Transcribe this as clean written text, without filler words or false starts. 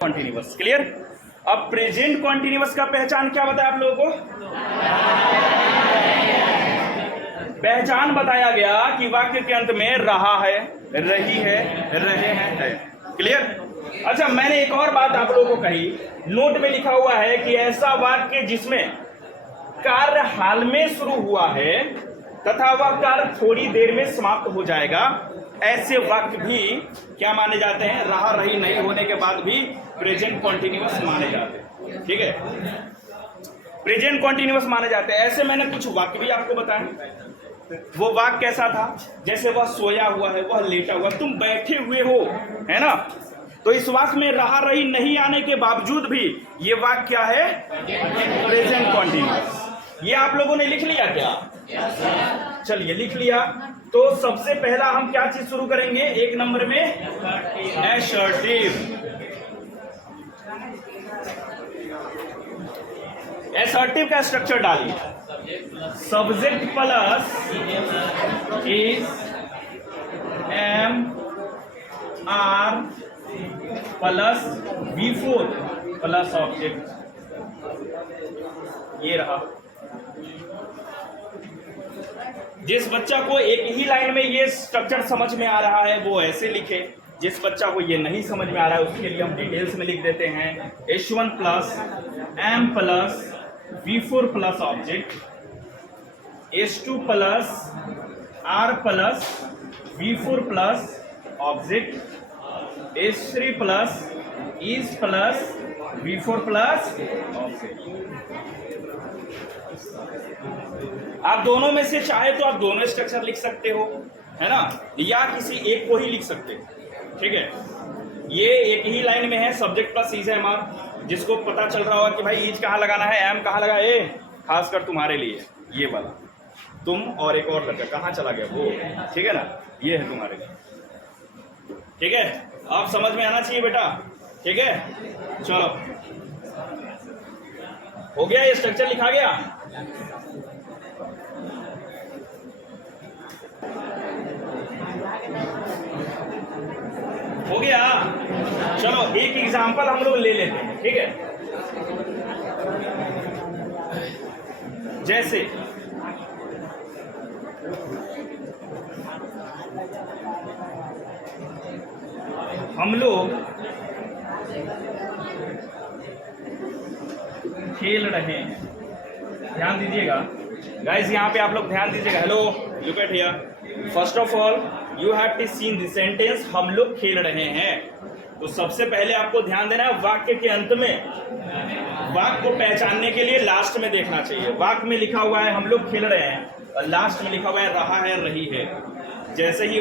Continuous. Clear. अब present continuous का पहचान क्या बताया आप लोगों को? पहचान बताया गया कि वाक्य के अंत में रहा है, रही है, रहे हैं, है। क्लियर। अच्छा, मैंने एक और बात आप लोगों को कही, नोट में लिखा हुआ है कि ऐसा वाक्य जिसमें कार्य हाल में शुरू हुआ है तथा वह कार्य थोड़ी देर में समाप्त हो जाएगा, ऐसे वाक्य भी क्या माने जाते हैं? रहा रही नहीं होने के बाद भी प्रेजेंट कॉन्टिन्यूअस माने जाते हैं। ठीक है, प्रेजेंट कॉन्टिन्यूअस माने जाते हैं। ऐसे मैंने कुछ वाक्य भी आपको बताए। वो वाक्य कैसा था? जैसे वह सोया हुआ है, वह लेटा हुआ, तुम बैठे हुए हो, है ना? तो इस वाक्य में रहा रही नहीं आने के बावजूद भी ये वाक्य क्या है? Present continuous. ये आप लोगों ने लिख लिया क्या? चलिए, लिख लिया। तो सबसे पहला हम क्या चीज शुरू करेंगे? एक नंबर में एसर्टिव। एसर्टिव का स्ट्रक्चर डालिए। Subject plus is am are plus V4 plus object. ये रहा। जिस बच्चा को एक ही लाइन में ये स्ट्रक्चर समझ में आ रहा है वो ऐसे लिखे। जिस बच्चा को ये नहीं समझ में आ रहा है उसके लिए हम डिटेल्स में लिख देते हैं। H1 plus M plus V4 plus object, H2 plus R plus V4 plus object, H3 plus is plus V4 plus object. आप दोनों में से चाहे तो आप दोनों स्ट्रक्चर लिख सकते हो, है ना, या किसी एक को ही लिख सकते हो। ठीक है, ये एक ही लाइन में है, subject plus is am are. जिसको पता चल रहा होगा कि भाई इज कहाँ लगाना है, एम कहाँ लगा, ए खासकर तुम्हारे लिए ये वाला, तुम और एक और लड़का कहाँ चला गया वो, ठीक है ना, ये है तुम्हारे लिए। ठीक है, आप समझ में आना चाहिए बेटा। ठीक है, चलो हो गया, ये स्ट्रक्चर लिखा गया। हो गया। चलो एक एग्जांपल हम लोग ले लेते हैं। ठीक है, जैसे हम लोग खेल रहे हैं, ध्यान दीजिएगा गाइस, यहाँ पे आप लोग ध्यान दीजिएगा। Hello, look at here. First of all you have to seen this sentence, हम लोग खेल रहे हैं। तो सबसे पहले आपको ध्यान देना है वाक्य के अंत में, वाक्य को पहचानने के लिए लास्ट में देखना चाहिए। वाक्य में लिखा हुआ है हम लोग खेल रहे हैं और लास्ट में लिखा हुआ है रहा है, रही है। जैसे ही